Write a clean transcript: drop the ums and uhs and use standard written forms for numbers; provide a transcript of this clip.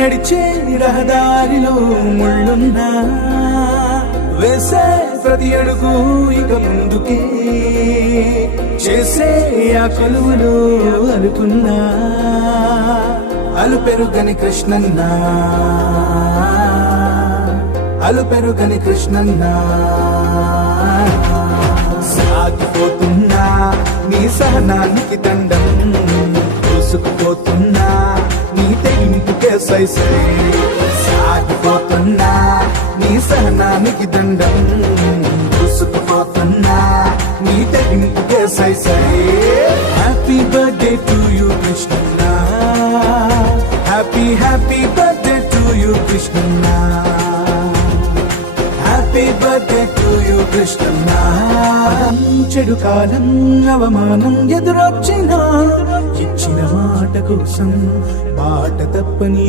నడిచే రహదారిలో ముళ్ళున్నా వేసే ప్రతి అడుగు ఇక ముందుకే చేసే ఆ కొలువులో అనుకున్నా అలుపెరుగని కృష్ణన్న అలుపెరుగని కృష్ణన్న సాగిపోతున్నా నీ సహనానికి దండం దూసుకుపోతున్నా నీ తెగింపుకే సైసై సాగిపోతున్నా నీ సహనానికి దండం దూసుకుపోతున్నా నీ తెగింపుకే సైసై హ్యాపీ బర్త్డే టు యూ కృష్ణన్న happy happy birthday to you కృష్ణన్న హ్యాపీ బర్త్డే టు యూ కృష్ణన్న చెడు కాలం అవమానం ఎదురొచ్చినా ఇచ్చిన మాట కోసం మాట తప్పని